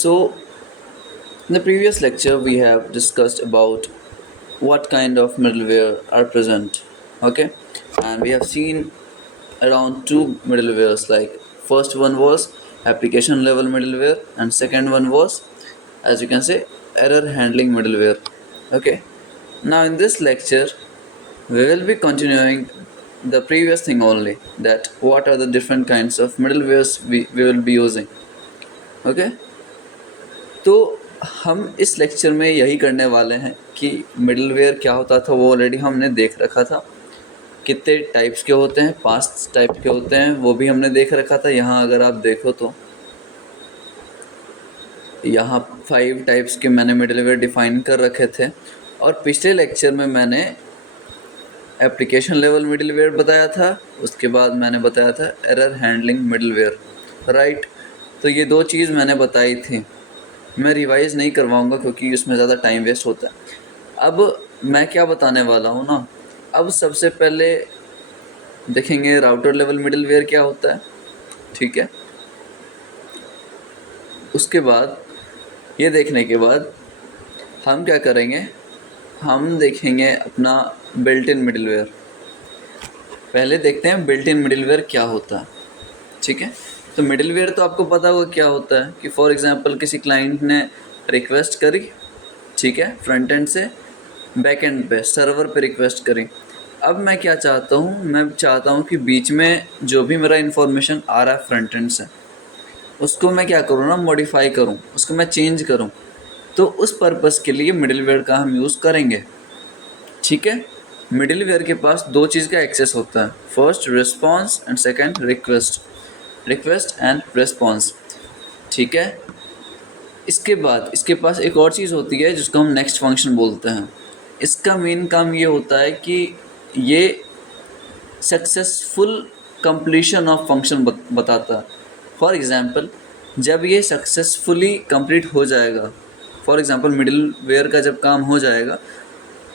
So, in the previous lecture, we have discussed about what kind of middleware are present. Okay, and we have seen around two middlewares. Like first one was application level middleware, and second one was, as you can say, error handling middleware. Okay, now in this lecture, we will be continuing the previous thing only. That what are the different kinds of middlewares we will be using. Okay. तो हम इस lecture में यही करने वाले हैं कि middleware क्या होता था वो ऑलरेडी हमने देख रखा था। कितने टाइप्स के होते हैं, 5 टाइप के होते हैं, वो भी हमने देख रखा था। यहाँ अगर आप देखो तो यहाँ 5 टाइप्स के मैंने मिडलवेयर डिफाइन कर रखे थे। और पिछले लेक्चर में मैंने एप्लीकेशन लेवल मिडलवेयर बताया था, उसके बाद मैंने बताया था एरर हैंडलिंग मिडलवेयर, राइट। तो ये 2 चीज़ मैंने बताई थी। मैं रिवाइज़ नहीं करवाऊँगा क्योंकि उसमें ज़्यादा टाइम वेस्ट होता है। अब मैं क्या बताने वाला हूँ ना, अब सबसे पहले देखेंगे राउटर लेवल मिडलवेयर क्या होता है, ठीक है। उसके बाद ये देखने के बाद हम क्या करेंगे, हम देखेंगे अपना बिल्ट इन मिडलवेयर। पहले देखते हैं बिल्ट इन मिडलवेयर क्या होता है, ठीक है। तो मिडलवेयर तो आपको पता होगा क्या होता है कि फॉर एग्जांपल किसी क्लाइंट ने रिक्वेस्ट करी, ठीक है, फ्रंट एंड से बैक एंड पे सर्वर पे रिक्वेस्ट करी। अब मैं क्या चाहता हूँ, मैं चाहता हूँ कि बीच में जो भी मेरा इन्फॉर्मेशन आ रहा है फ्रंट एंड से उसको मैं क्या करूँ ना, मॉडिफाई करूँ, उसको मैं चेंज करूँ। तो उस पर्पज़ के लिए मिडलवेयर का हम यूज़ करेंगे, ठीक है। मिडलवेयर के पास 2 चीज़ का एक्सेस होता है, first response and second request and response, ठीक है। इसके बाद इसके पास एक और चीज़ होती है जिसको हम नेक्स्ट फंक्शन बोलते हैं। इसका मेन काम ये होता है कि ये सक्सेसफुल कंप्लीशन ऑफ फंक्शन बताता है। फॉर एग्जांपल जब ये सक्सेसफुली कंप्लीट हो जाएगा, फॉर एग्जांपल मिडलवेयर का जब काम हो जाएगा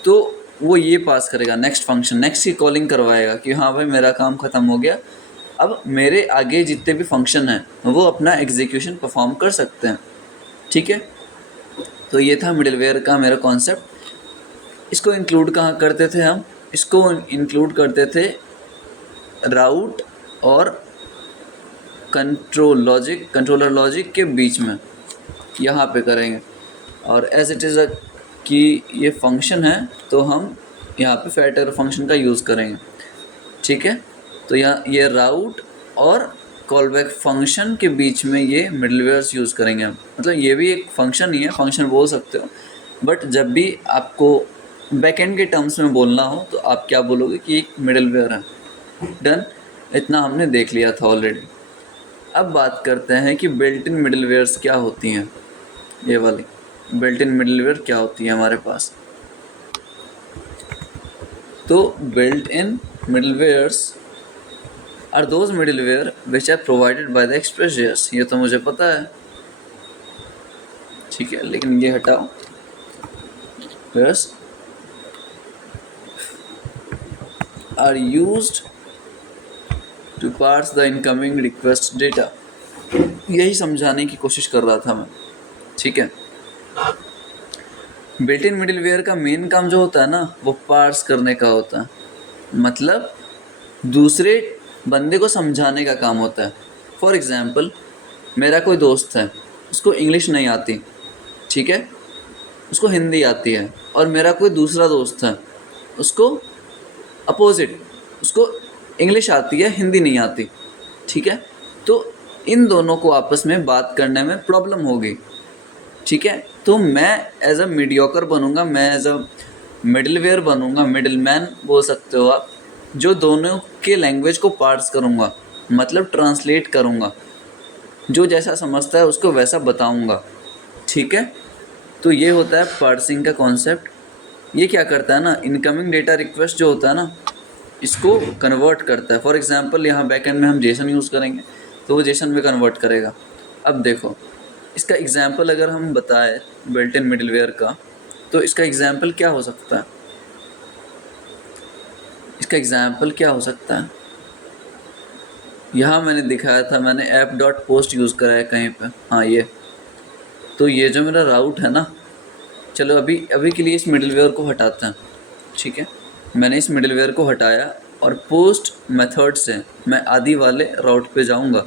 तो वो ये पास करेगा नेक्स्ट फंक्शन, नेक्स्ट की कॉलिंग करवाएगा कि हाँ भाई मेरा काम ख़त्म हो गया, अब मेरे आगे जितने भी फंक्शन हैं वो अपना एग्जीक्यूशन परफॉर्म कर सकते हैं, ठीक है। तो ये था मिडलवेयर का मेरा कॉन्सेप्ट। इसको इंक्लूड कहाँ करते थे हम, इसको इंक्लूड करते थे राउट और कंट्रोलर लॉजिक के बीच में, यहाँ पे करेंगे। और एज इट इज़ कि ये फंक्शन है तो हम यहाँ पे फैक्टर फंक्शन का यूज़ करेंगे, ठीक है। तो यहाँ ये राउट और कॉलबैक फंक्शन के बीच में ये मिडलवेयर्स यूज़ करेंगे हम। मतलब ये भी एक फंक्शन ही है, फंक्शन बोल सकते हो, बट जब भी आपको बैकएंड के टर्म्स में बोलना हो तो आप क्या बोलोगे कि एक मिडलवेयर है। डन, इतना हमने देख लिया था ऑलरेडी। अब बात करते हैं कि बिल्ट इन मिडलवेयर्स क्या होती हैं। ये वाली बिल्ट इन मिडलवेयर क्या होती है हमारे पास। तो built in middlewares are those middleware which are provided by the Express. ये तो मुझे पता है, ठीक है, लेकिन ये हटाओ। Are used to parse the incoming request data. यही समझाने की कोशिश कर रहा था मैं, ठीक है। बिल्ट इन मिडलवेयर का मेन काम जो होता है ना वो पार्स करने का होता है, मतलब दूसरे बंदे को समझाने का काम होता है। फॉर एग्जांपल मेरा कोई दोस्त है, उसको इंग्लिश नहीं आती, ठीक है, उसको हिंदी आती है। और मेरा कोई दूसरा दोस्त है, उसको अपोजिट, उसको इंग्लिश आती है, हिंदी नहीं आती, ठीक है। तो इन दोनों को आपस में बात करने में प्रॉब्लम होगी, ठीक है। तो मैं एज अ मीडियोकर बनूंगा, मैं एज अ मिडलवेयर बनूंगा, मिडल मैन बोल सकते हो आप, जो दोनों के लैंग्वेज को पार्स करूंगा, मतलब ट्रांसलेट करूंगा, जो जैसा समझता है उसको वैसा बताऊंगा, ठीक है। तो ये होता है पार्सिंग का कॉन्सेप्ट। ये क्या करता है ना, इनकमिंग डेटा रिक्वेस्ट जो होता है ना इसको कन्वर्ट करता है। फॉर एग्जांपल यहाँ बैकएंड में हम जेसन यूज़ करेंगे तो वो जेसन में कन्वर्ट करेगा। अब देखो इसका एग्जांपल अगर हम बताएं बिल्ट इन मिडलवेयर का, तो इसका एग्जांपल क्या हो सकता है, इसका एग्जांपल क्या हो सकता है। यहाँ मैंने दिखाया था, मैंने ऐप डॉट पोस्ट यूज़ करा है कहीं पे, हाँ ये तो ये जो मेरा राउट है ना, चलो अभी अभी के लिए इस मिडिलवेयर को हटाते हैं, ठीक है। मैंने इस मिडिलवेयर को हटाया और पोस्ट मेथड से मैं आदि वाले राउट पे जाऊंगा।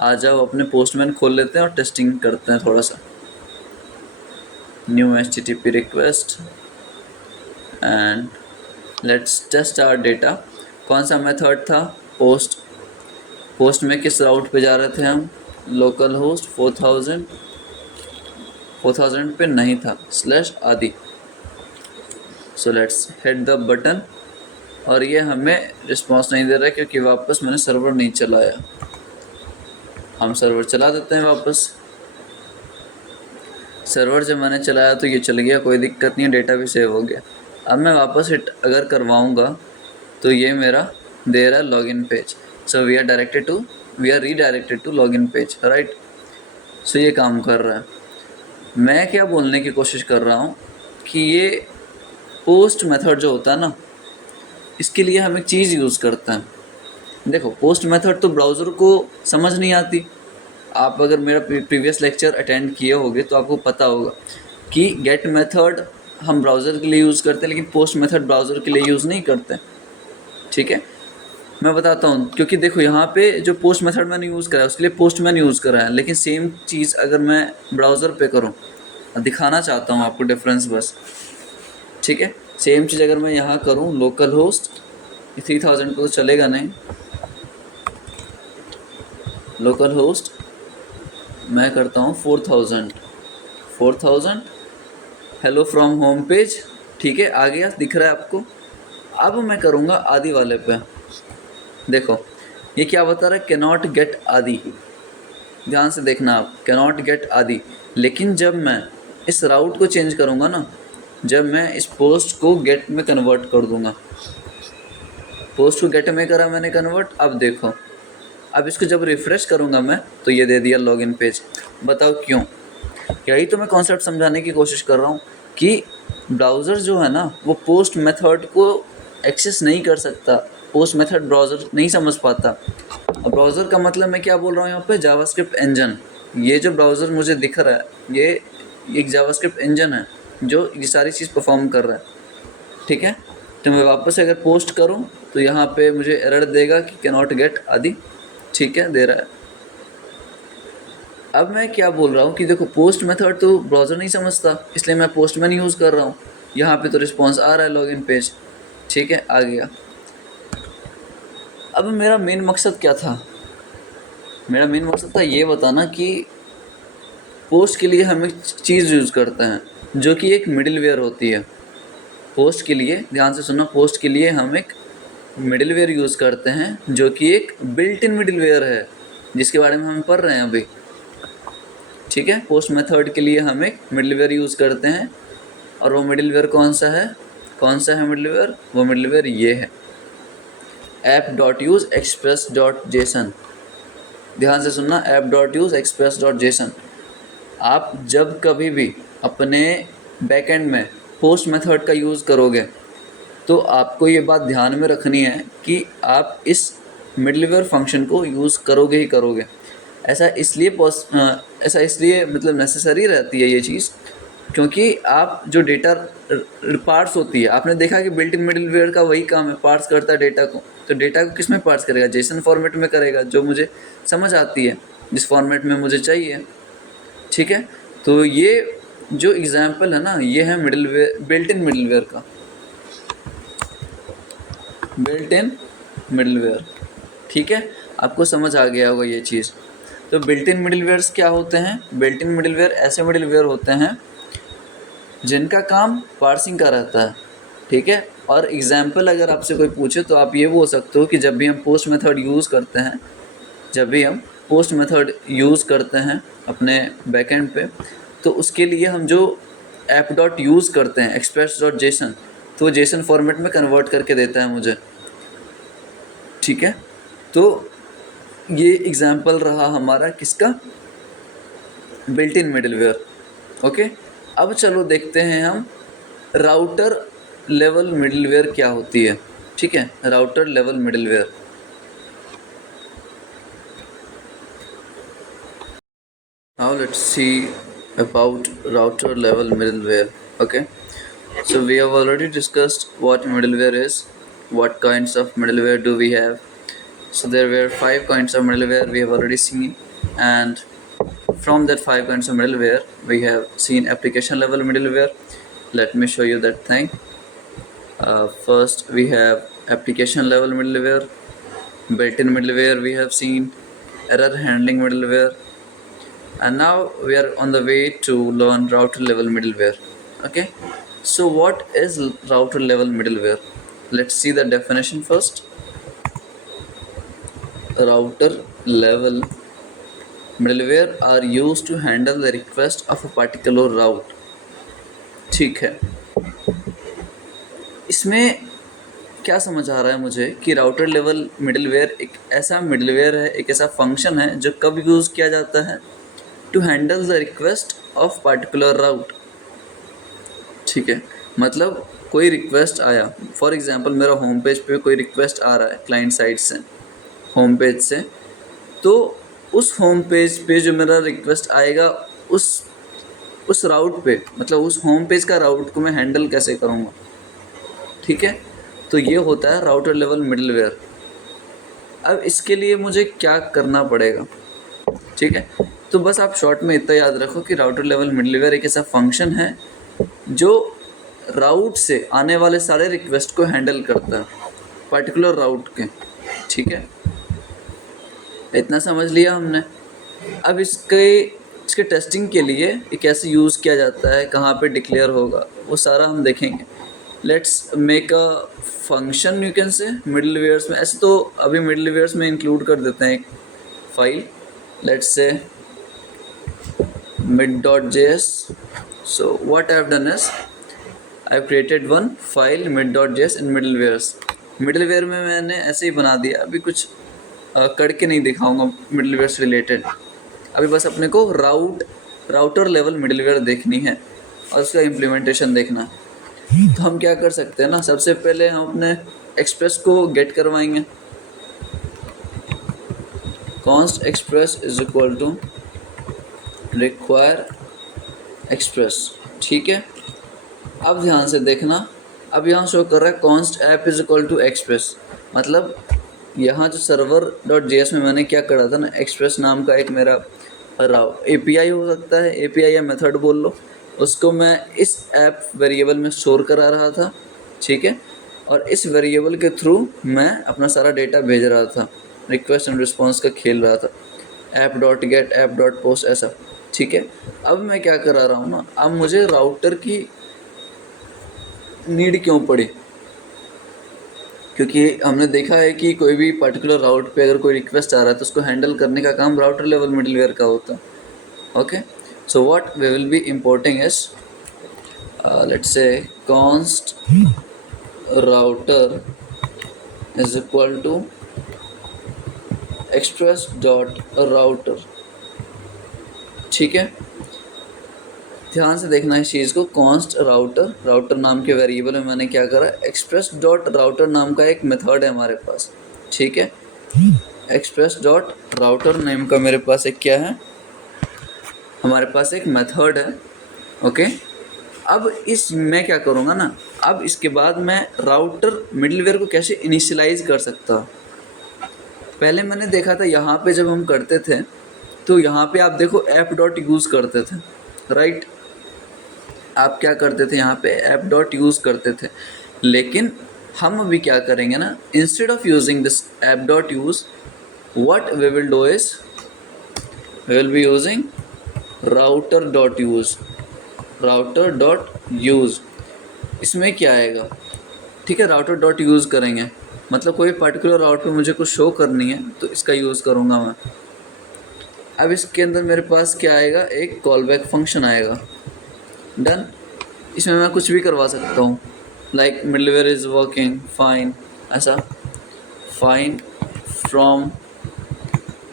आ जाओ, अपने पोस्टमैन खोल लेते हैं और टेस्टिंग करते हैं थोड़ा सा। New HTTP request and let's test our data. कौन सा मेथड था? पोस्ट। पोस्ट में किस राउट पे जा रहे थे हम? लोकल होस्ट 4000 पे नहीं था, स्लैश आदि। So let's hit the button और ये हमें रिस्पॉन्स नहीं दे रहा है क्योंकि वापस मैंने सर्वर नहीं चलाया। हम सर्वर चला देते हैं वापस। सर्वर जब मैंने चलाया तो ये चल गया, कोई दिक्कत नहीं है, डेटा भी सेव हो गया। अब मैं वापस हिट अगर करवाऊँगा तो ये मेरा दे रहा है login page. So we are redirected to login page, right. So ये काम कर रहा है। मैं क्या बोलने की कोशिश कर रहा हूँ कि ये पोस्ट मेथड जो होता है ना, इसके लिए हम एक चीज़ यूज़ करते हैं। देखो, पोस्ट मेथड तो ब्राउज़र को समझ नहीं आती। आप अगर मेरा प्रीवियस लेक्चर अटेंड किए होगे तो आपको पता होगा कि गेट मेथड हम ब्राउज़र के लिए यूज़ करते हैं, लेकिन पोस्ट मेथड ब्राउज़र के लिए यूज़ नहीं करते, ठीक है। मैं बताता हूँ, क्योंकि देखो यहाँ पे जो पोस्ट मेथड मैंने यूज़ करा है उसके लिए पोस्टमैन यूज़ करा है, लेकिन सेम चीज़ अगर मैं ब्राउज़र पे करूँ, दिखाना चाहता हूँ आपको डिफरेंस बस, ठीक है। सेम चीज़ अगर मैं यहाँ करूँ, लोकल होस्ट 3000 को तो चलेगा नहीं। लोकल होस्ट मैं करता हूँ 4000 हेलो फ्रॉम होम पेज, ठीक है, आ गया, दिख रहा है आपको। अब मैं करूँगा आदि वाले पे। देखो ये क्या बता रहा है, कैनॉट गेट आदि। ध्यान से देखना आप, कैनॉट गेट आदि। लेकिन जब मैं इस राउट को चेंज करूँगा ना, जब मैं इस पोस्ट को गेट में कन्वर्ट कर दूँगा, पोस्ट को गेट में करा मैंने कन्वर्ट। अब देखो, अब इसको जब रिफ़्रेश करूँगा मैं तो ये दे दिया लॉगिन पेज। बताओ क्यों? यही तो मैं कॉन्सेप्ट समझाने की कोशिश कर रहा हूँ कि ब्राउज़र जो है ना वो पोस्ट मेथड को एक्सेस नहीं कर सकता। पोस्ट मेथड ब्राउज़र नहीं समझ पाता। अब ब्राउज़र का मतलब मैं क्या बोल रहा हूँ यहाँ पे, जावास्क्रिप्ट इंजन। ये जो ब्राउज़र मुझे दिख रहा है ये एक जावास्क्रिप्ट इंजन है जो ये सारी चीज़ परफॉर्म कर रहा है, ठीक है। तो मैं वापस से अगर पोस्ट करूँ तो यहाँ पे मुझे एरर देगा कि कैनॉट गेट आदि, ठीक है, दे रहा है। अब मैं क्या बोल रहा हूँ कि देखो, पोस्ट मेथड तो ब्राउज़र नहीं समझता, इसलिए मैं पोस्टमैन यूज़ कर रहा हूँ। यहाँ पे तो रिस्पॉन्स आ रहा है लॉगिन पेज, ठीक है, आ गया। अब मेरा मेन मकसद क्या था? मेरा मेन मकसद था ये बताना कि पोस्ट के लिए हम एक चीज़ यूज़ करते हैं जो कि एक मिडिलवेयर होती है। पोस्ट के लिए, ध्यान से सुनना, पोस्ट के लिए हम एक मिडिलवेयर यूज़ करते हैं जो कि एक बिल्ट इन मिडिलवेयर है, जिसके बारे में हम पढ़ रहे हैं अभी, ठीक है। पोस्ट मेथड के लिए हम एक मिडिलवेयर यूज़ करते हैं और वो मिडिलवेयर कौन सा है? मिडिलवेयर? वो मिडिलवेयर ये है, app.use express.json। ध्यान से सुनना, app.use express.json। आप जब कभी भी अपने बैकएंड में पोस्ट मेथड का यूज़ करोगे तो आपको ये बात ध्यान में रखनी है कि आप इस मिडलवेयर फंक्शन को यूज़ करोगे ही करोगे। ऐसा इसलिए मतलब नेसेसरी रहती है ये चीज़, क्योंकि आप जो डेटा पार्स होती है, आपने देखा कि बिल्ट इन मिडलवेयर का वही काम है, पार्स करता है डेटा को। तो डेटा को किस में पार्स करेगा? जेसन फॉर्मेट में करेगा, जो मुझे समझ आती है, जिस फॉर्मेट में मुझे चाहिए, ठीक है। तो ये जो एग्जाम्पल है ना, ये है मिडलवेयर, बिल्ट इन मिडलवेयर का, बिल्ट इन मिडलवेयर, ठीक है। आपको समझ आ गया होगा ये चीज़। तो बिल्ट इन मिडलवेयर्स क्या होते हैं? बिल्ट इन मिडलवेयर ऐसे मिडलवेयर होते हैं जिनका काम पार्सिंग का रहता है, ठीक है। और एग्जाम्पल अगर आपसे कोई पूछे तो आप ये बोल सकते हो कि जब भी हम पोस्ट मेथड यूज़ करते हैं अपने बैकएंड पे, तो उसके लिए हम जो ऐप डॉट यूज़ करते हैं, express.json, तो वो जेसन फॉर्मेट में कन्वर्ट करके देता है मुझे, ठीक है। तो ये एग्जाम्पल रहा हमारा किसका? Built in middleware, okay. अब चलो देखते हैं हम राउटर लेवल मिडलवेयर क्या होती है, ठीक है। Router level middleware, now let's see about router level middleware. Okay, so we have already discussed what middleware is, what kinds of middleware do we have. So there were 5 kinds of middleware we have already seen, and from that 5 kinds of middleware we have seen application level middleware. Let me show you that thing. First we have application level middleware, built-in middleware we have seen, error handling middleware, and now we are on the way to learn router level middleware. Okay, so what is router level middleware? Let's see the definition first. Router level middleware are used to handle the request of a particular route. ठीक है, इसमें क्या समझ आ रहा है मुझे कि router level middleware एक ऐसा मिडलवेयर है, एक ऐसा फंक्शन है जो कब यूज़ किया जाता है, to handle the request of particular route. ठीक है, मतलब कोई रिक्वेस्ट आया, फॉर एग्जांपल मेरा होम पेज पे कोई रिक्वेस्ट आ रहा है क्लाइंट साइड से, होम पेज से, तो उस होम पेज पे जो मेरा रिक्वेस्ट आएगा उस राउट पे, मतलब उस होम पेज का राउट को मैं हैंडल कैसे करूँगा. ठीक है, तो ये होता है राउटर लेवल मिडलवेयर. अब इसके लिए मुझे क्या करना पड़ेगा. ठीक है, तो बस आप शॉर्ट में इतना याद रखो कि राउटर लेवल मिडलवेयर एक ऐसा फंक्शन है जो राउट से आने वाले सारे रिक्वेस्ट को हैंडल करता है, पर्टिकुलर राउट के. ठीक है, इतना समझ लिया हमने. अब इसके टेस्टिंग के लिए ये कैसे यूज़ किया जाता है, कहाँ पे डिक्लेयर होगा, वो सारा हम देखेंगे. Let's make a function, you can say middlewares में. ऐसे तो अभी मिडलवेयर्स में इंक्लूड कर देते हैं एक file, let's say mid.js. so what I have done is I have created one file mid.js in middlewares. Middleware में मैंने ऐसे ही बना दिया, अभी कुछ करके नहीं दिखाऊंगा मिडलवेयर से रिलेटेड. अभी बस अपने को राउटर लेवल मिडलवेयर देखनी है और उसका इम्प्लीमेंटेशन देखना. तो हम क्या कर सकते हैं ना, सबसे पहले हम अपने एक्सप्रेस को गेट करवाएंगे. const express is equal to require express. ठीक है, अब ध्यान से देखना, अब यहाँ शो कर रहा है const app is equal to express. मतलब यहाँ जो server.js में मैंने क्या करा था ना, express नाम का एक मेरा API हो सकता है, API या मेथड बोल लो, उसको मैं इस ऐप वेरिएबल में स्टोर करा रहा था. ठीक है, और इस वेरिएबल के थ्रू मैं अपना सारा डेटा भेज रहा था, रिक्वेस्ट एंड रिस्पॉन्स का खेल रहा था, app.get app.post ऐसा. ठीक है, अब मैं क्या करा रहा हूँ ना, अब मुझे राउटर की नीड क्यों पड़ी, क्योंकि हमने देखा है कि कोई भी पर्टिकुलर राउट पे अगर कोई रिक्वेस्ट आ रहा है तो उसको हैंडल करने का काम राउटर लेवल मिडलवेयर का होता है. Okay, so what we will be importing is let's say const router is equal to express dot router. ठीक है, ध्यान से देखना इस चीज़ को. const राउटर नाम के वेरिएबल में मैंने क्या करा, express dot router नाम का एक मेथड है हमारे पास. ठीक है, express dot router नेम का मेरे पास एक क्या है, हमारे पास एक मेथड है. ओके, अब मैं क्या करूँगा ना, अब इसके बाद मैं राउटर मिडलवेयर को कैसे इनिशियलाइज कर सकता हूँ. पहले मैंने देखा था यहाँ पे जब हम करते थे तो यहाँ पे आप देखो ऐप डॉट यूज़ करते थे, राइट. आप क्या करते थे, यहाँ पे ऐप डॉट यूज़ करते थे. लेकिन हम अभी क्या करेंगे ना, instead of using this app dot use, what we will do is we will be using router dot use. इसमें क्या आएगा, ठीक है, router dot use करेंगे, मतलब कोई पर्टिकुलर राउट पे मुझे कुछ शो करनी है तो इसका यूज़ करूँगा मैं. अब इसके अंदर मेरे पास क्या आएगा, एक कॉल बैक फंक्शन आएगा. डन, इसमें मैं कुछ भी करवा सकता हूँ, like middleware is working fine, ऐसा फाइन फ्रॉम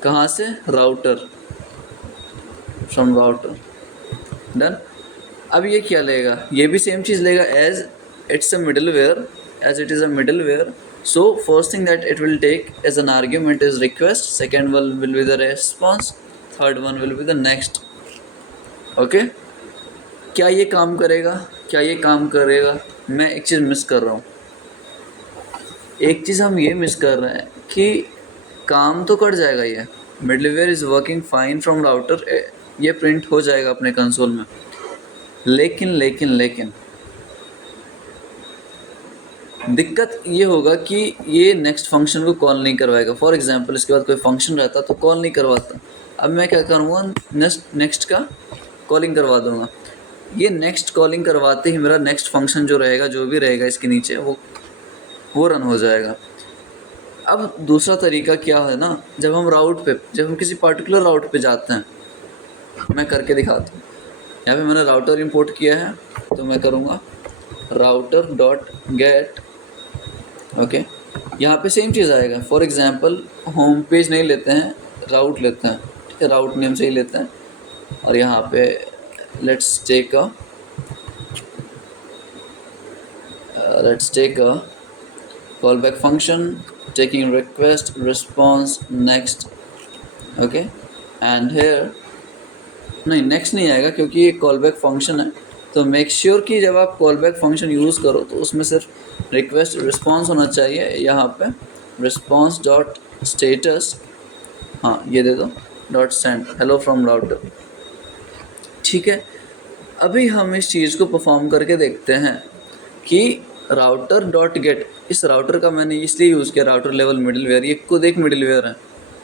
कहाँ से, राउटर, फ्रॉम राउटर. डन. अब ये क्या लेगा, ये भी सेम चीज़ लेगा, as it's a middleware, as it is a middleware, so first thing that it will take as an argument is request, second one will be the response, third one will be the next. Okay, क्या ये काम करेगा? क्या ये काम करेगा? मैं एक चीज़ मिस कर रहा हूँ। एक चीज़ हम ये मिस कर रहे हैं कि काम तो कर जाएगा ये, middleware is working fine from router, ये प्रिंट हो जाएगा अपने कंसोल में, लेकिन लेकिन लेकिन दिक्कत ये होगा कि ये नेक्स्ट फंक्शन को कॉल नहीं करवाएगा। फॉर एग्जांपल इसके बाद कोई फंक्शन रहता तो कॉल नहीं करवाता, अब मैं क्या करूँगा, नेक्स्ट का कॉलिंग करवा दूंगा। ये नेक्स्ट कॉलिंग करवाते ही मेरा नेक्स्ट फंक्शन जो रहेगा, जो भी रहेगा इसके नीचे, वो रन हो जाएगा। अब दूसरा तरीका क्या है ना, जब हम किसी पर्टिकुलर राउट पे जाते हैं, मैं करके दिखाता हूँ। यहाँ पे मैंने राउटर इंपोर्ट किया है, तो मैं करूँगा राउटर डॉट गेट। ओके, यहाँ पे सेम चीज़ आएगा। फॉर एग्जांपल होम पेज नहीं लेते हैं, राउट लेते हैं, ठीक है, राउट नेम से ही लेते हैं। और यहाँ पे let's take a callback function taking request response next। Okay, and here नहीं, नेक्स्ट नहीं आएगा क्योंकि ये कॉलबैक फंक्शन है। तो मेक श्योर कि जब आप कॉलबैक फंक्शन यूज़ करो तो उसमें सिर्फ रिक्वेस्ट रिस्पॉन्स होना चाहिए। यहाँ पे रिस्पॉन्स डॉट स्टेटस, हाँ ये दे दो, dot send hello from router. ठीक है, अभी हम इस चीज़ को परफॉर्म करके देखते हैं कि राउटर डॉट गेट, इस राउटर का मैंने इसलिए यूज़ किया, राउटर लेवल मिडलवेयर, ये खुद एक मिडलवेयर है,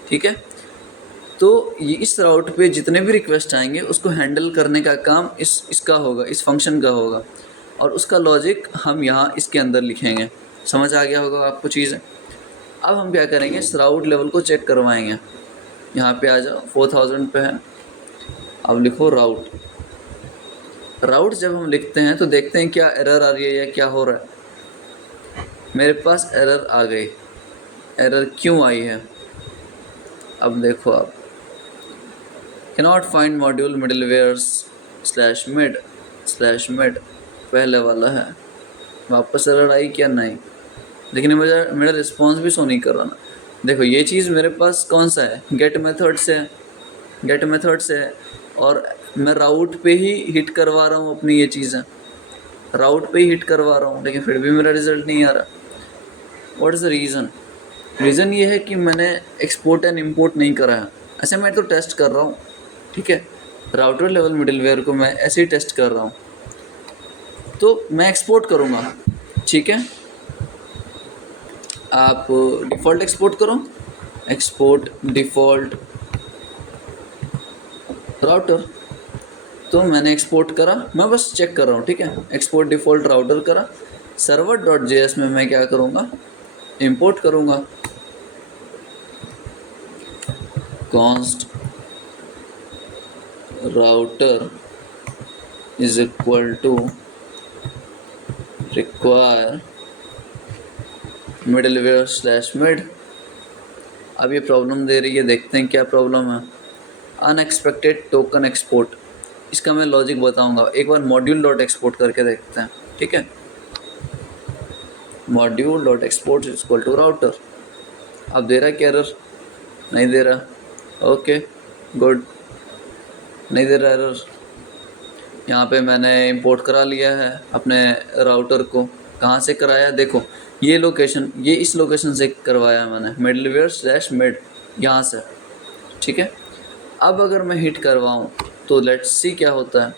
ठीक है। तो ये इस राउट पे जितने भी रिक्वेस्ट आएंगे उसको हैंडल करने का काम इसका होगा, इस फंक्शन का होगा, और उसका लॉजिक हम यहाँ इसके अंदर लिखेंगे। समझ आ गया होगा आपको चीज़ें। अब हम क्या करेंगे, इस राउट लेवल को चेक करवाएंगे। यहाँ पे आ जाओ, 4000 पे है, अब लिखो राउट। राउट जब हम लिखते हैं तो देखते हैं क्या एरर आ रही है या क्या हो रहा है। मेरे पास एरर आ गई। एरर क्यों आई है, अब देखो आप, cannot find module middlewares /mid पहले वाला है, वापस एरर आई क्या? नहीं, लेकिन मेरा रिस्पॉन्स भी शो नहीं कर रहा ना। देखो ये चीज़ मेरे पास कौन सा है, गेट मेथड से है, और मैं राउट पे ही हिट करवा रहा हूँ अपनी ये चीज़ें, राउट पे ही हिट करवा रहा हूँ, लेकिन फिर भी मेरा रिजल्ट नहीं आ रहा। What is the reason? Reason ये है कि मैंने एक्सपोर्ट एंड इम्पोर्ट नहीं करा है। ऐसे मैं तो टेस्ट कर रहा हूँ, ठीक है, राउटर लेवल मिडलवेयर को मैं ऐसे ही टेस्ट कर रहा हूँ। तो मैं एक्सपोर्ट करूँगा, ठीक है, आप डिफ़ॉल्ट एक्सपोर्ट करो, एक्सपोर्ट डिफ़ॉल्ट राउटर। तो मैंने एक्सपोर्ट करा, मैं बस चेक कर रहा हूँ, ठीक है, एक्सपोर्ट डिफ़ॉल्ट राउटर करा। सर्वर डॉट जेएस में मैं क्या करूँगा, इंपोर्ट करूँगा const router is equal to require middleware /mid. अब ये प्रॉब्लम दे रही है, देखते हैं क्या प्रॉब्लम है। अनएक्सपेक्टेड टोकन एक्सपोर्ट, इसका मैं लॉजिक बताऊंगा। एक बार मॉड्यूल डॉट एक्सपोर्ट करके देखते हैं, ठीक है, module dot export is equal to router. अब दे रहा है क्या एरर? नहीं दे रहा। ओके गुड, नहीं दे रहा एरर। यहाँ पे मैंने इंपोर्ट करा लिया है अपने राउटर को। कहाँ से कराया, देखो ये लोकेशन, ये इस लोकेशन से करवाया मैंने, मिडलवेयर /मिड, यहाँ से, ठीक है। अब अगर मैं हिट करवाऊँ तो लेट्स सी क्या होता है।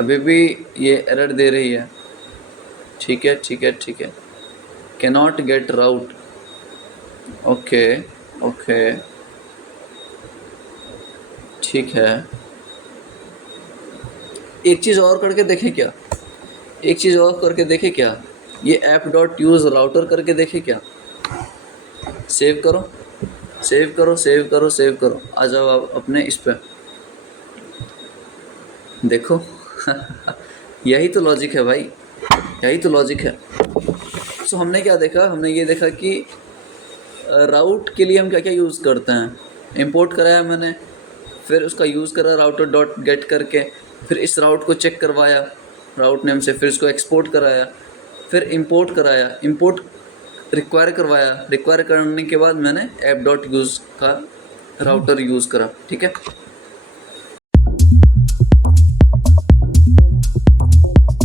अभी भी ये एरर दे रही है, ठीक है, कैनॉट गेट राउट। ओके ठीक है, एक चीज़ और करके देखें क्या, ये ऐप डॉट यूज़ राउटर करके देखें क्या। सेव करो, आ जाओ आप अपने इस पे, देखो यही तो लॉजिक है भाई, यही तो लॉजिक है। सो हमने क्या देखा, हमने ये देखा कि राउट के लिए हम क्या क्या यूज़ करते हैं। इंपोर्ट कराया मैंने, फिर उसका यूज़ करा राउटर डॉट गेट करके, फिर इस राउट को चेक करवाया राउट नेम से, फिर इसको एक्सपोर्ट कराया, फिर इंपोर्ट कराया, इंपोर्ट रिक्वायर करवाया, रिक्वायर करने के बाद मैंने ऐप डॉट यूज़ का राउटर यूज़ करा, ठीक है।